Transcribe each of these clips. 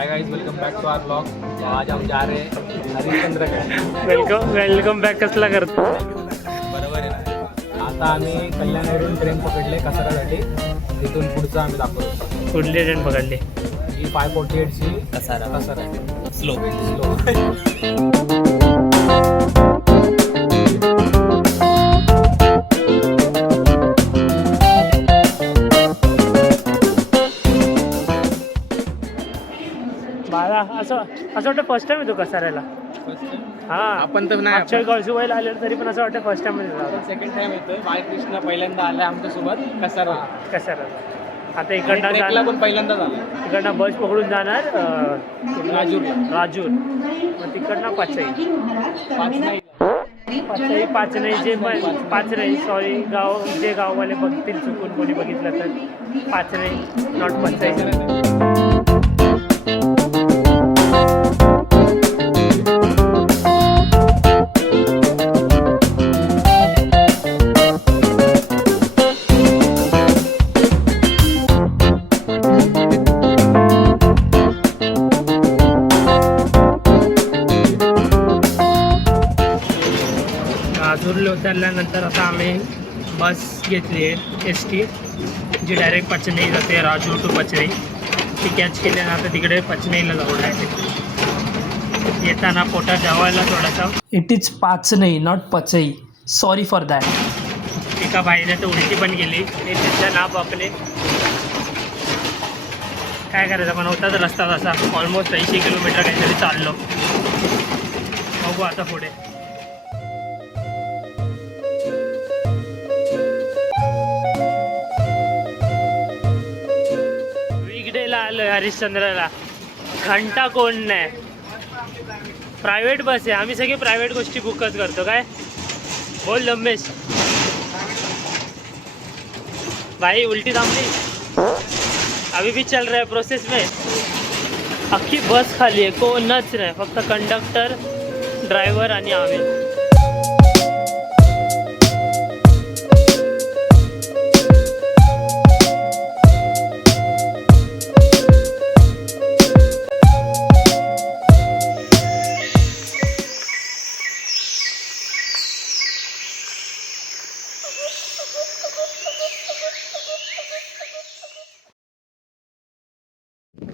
High guys, welcome back to our blog. तो आज हम जा रहे हैं हरिश्चंद्र वेलकम बॅक कसला करतो. बरोबर आहे ना. आता आम्ही कल्याणवरून ट्रेन पकडले कसारासाठी. तिथून पुढचं आम्ही दाखवतो. कुठली ट्रेन पकडली. ही 548ची कसारा आहे. स्लो. मला असं वाटतं फर्स्ट टाइम येतो कसाऱ्याला. हा आपण तर नाही, मागच्या कळसुबाईला आले तरी पण असं वाटतं फर्स्ट टाइम येतो. सेकंड टाइम येतोय. बाळकृष्ण पहिल्यांदा आलाय आमच्यासोबत कसारा. कसाऱ्याला आता ट्रेकला पण पहिल्यांदाच आला. इकडनं बस पकडून जाणार राजूर मग तिकडनं पाचनई सॉरी गाव जे गाववाले बघतील चुकून कोणी बघितलं तर पाचनई नॉट पचई. राजूरला उतरल्यानंतर आता आम्ही बस घेतली आहे ST जी डायरेक्ट पचनई जाते. राजूर टू पचनई ती कॅच केली आणि आता तिकडे पचनईला जाऊ डायरेक्ट. येताना पोटात जेवायला थोडासा. इट इज पाचनई नॉट पचई, सॉरी फॉर दॅट. एका बाईने तर उलटी पण गेली. ते तिथलं नाव आपले काय करायचं पण होताच रस्ता तसा. ऑलमोस्ट 80 किलोमीटर काहीतरी चाललो. बघू आता पुढे. आलोय हरिश्चंद्रला. घंटा कोण नाही. प्रायव्हेट बस आहे. आम्ही सगळे प्रायव्हेट गोष्टी बुकच करतो. काय बोल लंबेश भाई. उल्टी थांबली. अभी भी चल रहा है प्रोसेस में. अख्खी बस खाली आहे. कोणच नाही, फक्त कंडक्टर ड्रायव्हर आणि आम्ही.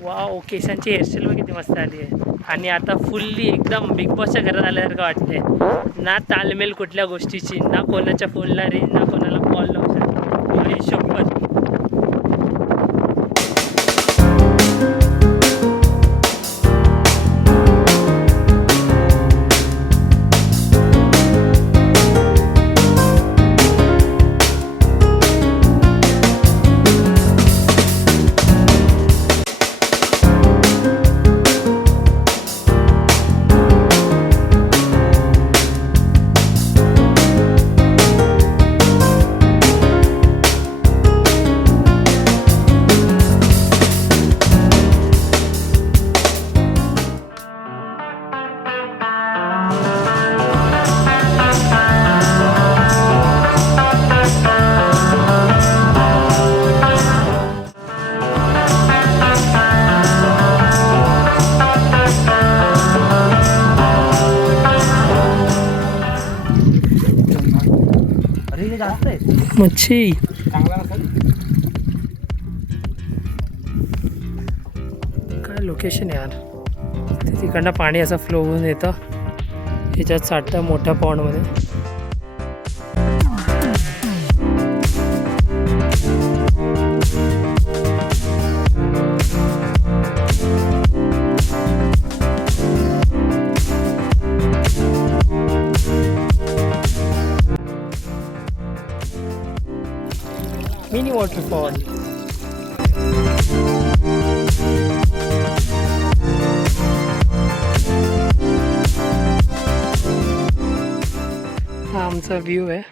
वाव, केसांची हेअरस्टाईल किती मस्त आली आहे. आणि आता फुल्ली एकदम बिग बॉसच्या घरात आल्यासारखं वाटतंय. ना तालमेल कुठल्या गोष्टीची, ना कोणाच्या फोनला रेंज, ना कोणाला कॉल लावू शकतो. आणि शपथ मच्छी काय लोकेशन यार. तिकडनं पाणी असं फ्लो होऊन येतं. ह्याच्यात साठतं मोठ्या पॉन्डमध्ये. Mini waterfall. हा आमचा व्ह्यू आहे.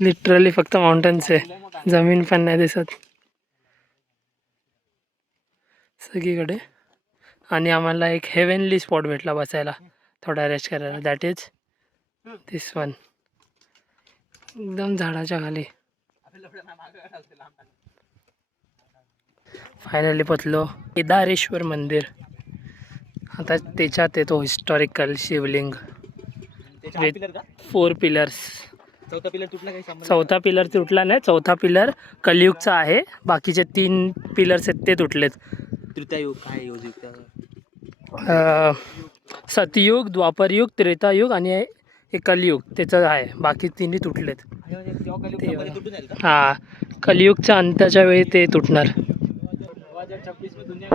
लिटरली फक्त माउंटन्स आहे. जमीन पण नाही दिसत सगळीकडे. आणि आम्हाला एक हेवनली स्पॉट भेटला बसायला, थोडा रेस्ट करायला. That is this one. एकदम झाडाच्या खाली. फायनली पोचलो केदारेश्वर मंदिर. आता त्याच्यात येतो हिस्टॉरिकल शिवलिंग विथ 4 पिलर्स. चौथा पिलर तुटला काही संबंध चौथा पिलर तुटला नाही, चौथा पिलर कलियुगचा आहे. बाकीचे 3 पिलर्स आहेत ते तुटलेत. तृतीयुग काय युग सतयुग, द्वापरयुग, त्रेतायुग आणि हे कलियुग त्याचं आहे. बाकी 3 तुटलेत. तुटून जाईल का? हा, कलियुगच्या अंताच्या वेळी ते तुटणार. 2026 में दुनिया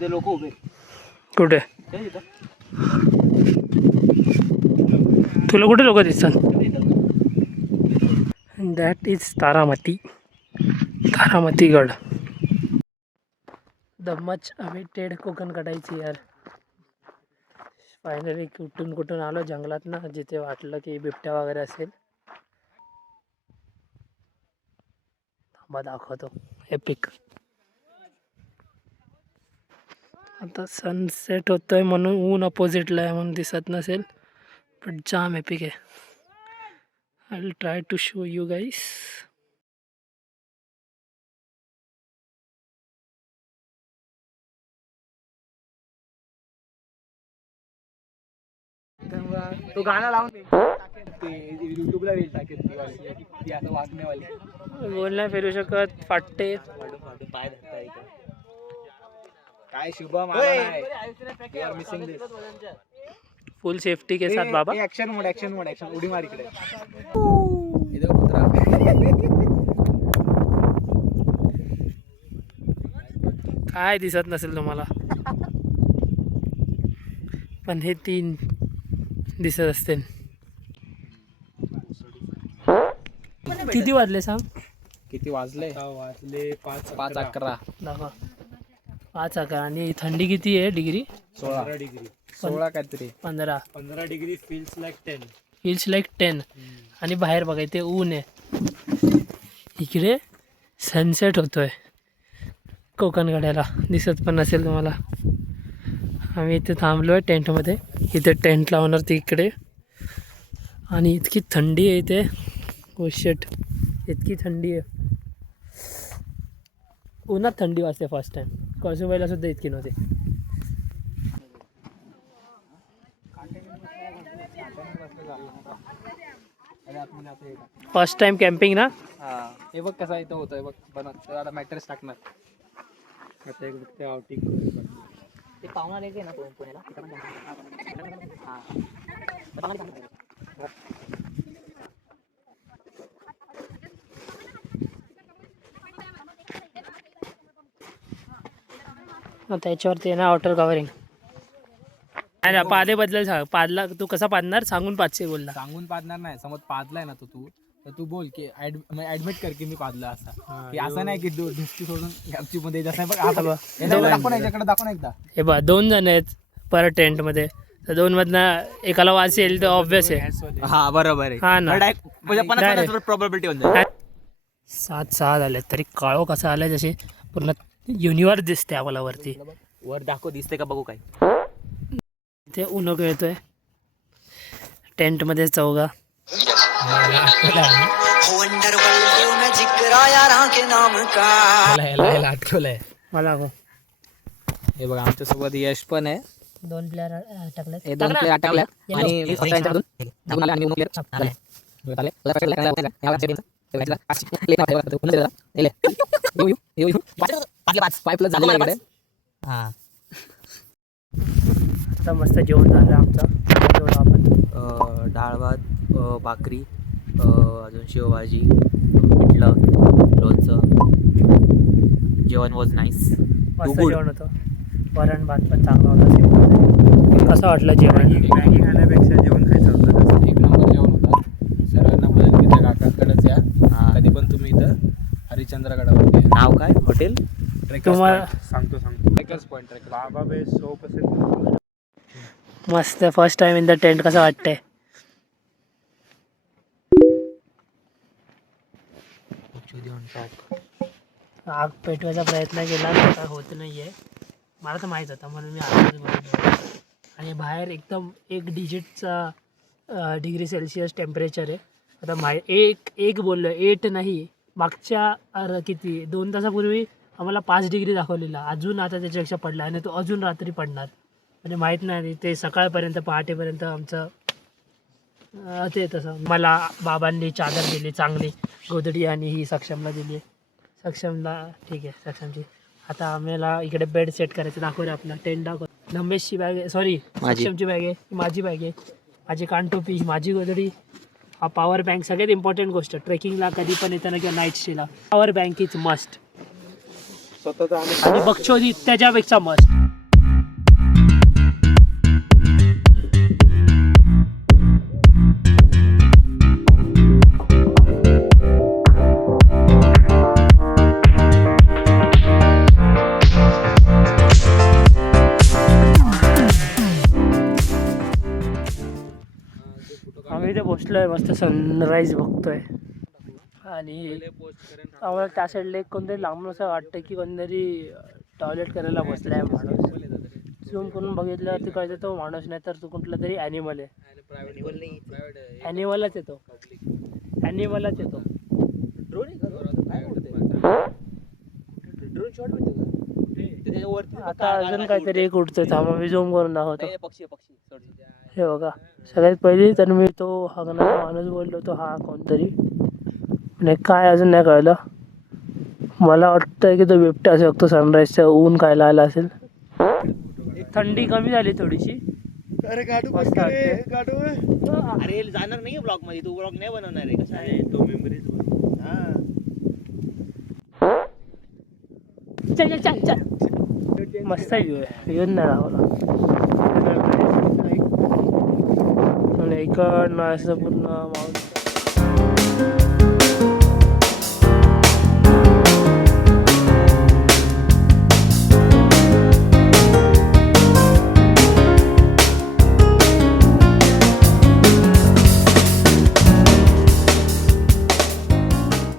ते लोक उभे कुठे ते तिथं. तुला कुठे लोक दिसतात? That is Taramati. Taramatigad. The much awaited Konkan कटायची यार. फायनली कुठून कुठून आलो जंगलात ना, जिथे वाटलं की बिबट्या वगैरे असेल. थांबा दाखवतो. एपिक. आता सनसेट होतोय म्हणून ऊन अपोजिटला आहे म्हणून दिसत नसेल, पण जाम एपिक आहे. I will try to show you guys. तो गाणं लावून युट्यूबला रील टाकेल ती आता वागण्यावाली. गोल नाही फिरू शकत, फाटते. पाय धरताय काय शुभम आला नाही. You are missing this. Full safety के साथ बाबा. ऍक्शन मोड उडी मार इकडे. इधर कुत्रा. काय दिसत नसेल तुम्हाला, पण हे 3 दिसत असतील. किती वाजले सांग? किती वाजले? 5:11. दाखवा. 5:11. आणि थंडी किती आहे डिग्री? 16 डिग्री. 16 काहीतरी. 15 डिग्री. Feels like 10. आणि बाहेर बघा इथे ऊन आहे. इकडे सनसेट होतोय कोकणकड्याला. दिसत पण नसेल तुम्हाला. आम्ही इथे थांबलो आहे टेंटमध्ये. इथे टेंट लावणार तिकडे. आणि इतकी थंडी आहे इथे. ओ शिट, इतकी थंडी आहे. उन्हात थंडी वाजते फर्स्ट टाइम. कळसुबाईला सुद्धा इतकी नव्हती. फर्स्ट टाइम कॅम्पिंग ना. हे बघ कसा इथं होतोय बघ. बनत आता मॅट्रेस टाकणार. आता एक बघते आउटिंग. ते पाहुणार आहे ना पुण्याला. त्याच्यावरती आहे ना आउटर कव्हरिंग. नाही पादे बदल सांग. पादला तू कसा पादणार सांगून 500 बोलला. सांगून पाडणार नाही. समज पादलाय ना तू तर तू बोल की ऍडमिट कर की मी पादला असा. की असं नाही की ढुसकी सोडून गपची मध्ये जसं बघ. आता बघ दाखव याच्याकडे दाखव एकदा. हे बघ 2 जण आहेत पर टेंटमध्ये. तर 2 मधनं एकाला वास येईल तर ऑब्विस आहे. हा बरोबर आहे. हा ना. म्हणजे प्रोबॅबिलिटी होऊन जाईल. 7-6 झाले तरी काळो कसा आलाय जसे पूर्ण युनिवर्स दिसते आम्हाला वरती. वर दाखव दिसते का बघू काय. ते उन्ह खेळतोय टेंटमध्ये 4. मला हे बघा आमच्या सोबत यश पण आहे. 2 प्लेअर टाकले. हे 2 प्लेअर टाकल्यात आणि आता मस्त जेवण झालं आमचं. आपण डाळ भात, भाकरी, अजून शेवभाजी, पिठलं, लोणचं. जेवण वॉज नाईस. मस्त जेवण होतं. वरण भात पण चांगला होता. कसं वाटलं जेवण? मॅगी खाण्यापेक्षा जेवण खायचं होतं. 1 नंबर जेवण होतं. सर्वांना बोलायला की त्या काकाकडेच या. कधी पण तुम्ही इथं हरिश्चंद्रगडावरती. नाव काय हॉटेल? तुम्हाला सांगतो ट्रेकर्स पॉईंट. बाबा बे 100%. मस्त first time in the tent. कसं वाटतंय? आग पेटवायचा प्रयत्न केला तर काय होत नाही आहे. मला तर माहीत होता म्हणून मी आतमध्ये बसलो. आणि बाहेर एकदम 1 डिजिटचा डिग्री सेल्सिअस टेम्परेचर आहे. आता एक बोललो 8 नाही, मागच्या किती 2 तासापूर्वी आम्हाला 5 डिग्री दाखवलेला, अजून आता त्याच्यापेक्षा पडला आणि तो अजून रात्री पडणार. म्हणजे माहीत नाही ते सकाळपर्यंत पहाटेपर्यंत आमचं ते तसं. मला बाबांनी चादर दिली चांगली गोधडी आणि ही सक्षमला दिली. सक्षमला ठीक आहे सक्षमची. आता आम्हाला इकडे बेड सेट करायचं दाखव रे आपला टेंट दाखव. नमेशची बॅग आहे, सॉरी सक्षमची बॅग आहे, माझी बॅग आहे, माझी कानटोपी, माझी गोधडी, हा पॉवर बँक. सगळ्यात इम्पॉर्टंट गोष्ट ट्रेकिंगला कधी पण येताना किंवा night Stella power bank is must. स्वतःचा आणि बक्षोदी त्याच्यापेक्षा मस्त. आम्ही इथे बसलोय मस्त सनराईज बघतोय. आणि आम्हाला त्या साईडला एक कोणतरी लांबून असं वाटतं की कोणतरी टॉयलेट करायला बसलाय माणूस. झूम करून बघितल्यावरती कळतं तो माणूस नाही तर तो कुठला तरी ॲनिमल आहे. ॲनिमलच येतो, ॲनिमलच येतो. आता अजून काहीतरी एक उठतोय, थांबा मी झूम करून दाखवतो. हे बघा सगळ्यात पहिली तर मी तो हगणारा माणूस बोललो तो हा कोणतरी, आणि काय अजून नाही कळलं. मला वाटतं की तो बिबट्या असू शकतो. सनराईजचं ऊन खायला आला असेल. थंडी कमी झाली थोडीशी. अरे मस्त वाटते. अरे जाणार नाही ब्लॉग मध्ये, तू ब्लॉग नाही बनवणार आहे. कसं आहे तो मेमरीज. चल चल चल मस्त व्ह्यू आहे. येऊन नाही राहला इकडनं असं पूर्ण माऊंट.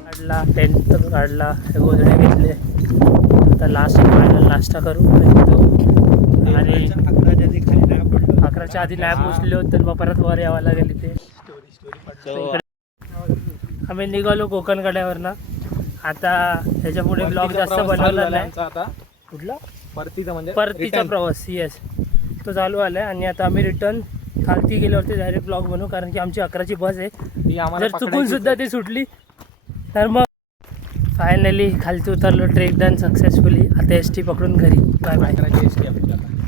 काढला टेंट काढला, हे गोधड्या घेतले. आता लास्ट फायनल नाश्ता करू आणि 11च्या आधी लॅब पोचले होते मग परत वर यावं लागेल इथे. आम्ही निघालो कोकण कड्यावरनं. आता ह्याच्या पुढे ब्लॉग जास्त बनवला नाही. आता कुठला परतीचा म्हणजे परतीचा प्रवास येस तो चालू आला आहे. आणि आता आम्ही रिटर्न खालती गेल्यावरती डायरेक्ट ब्लॉग बनवू, कारण की आमची 11ची बस आहे. ती आम्हाला जर चुकून सुद्धा ती सुटली तर मग फायनली खालती उतरलो. Trek done successfully. आता एस टी पकडून घरी. Bye bye. पकडायची ST आपल्याला.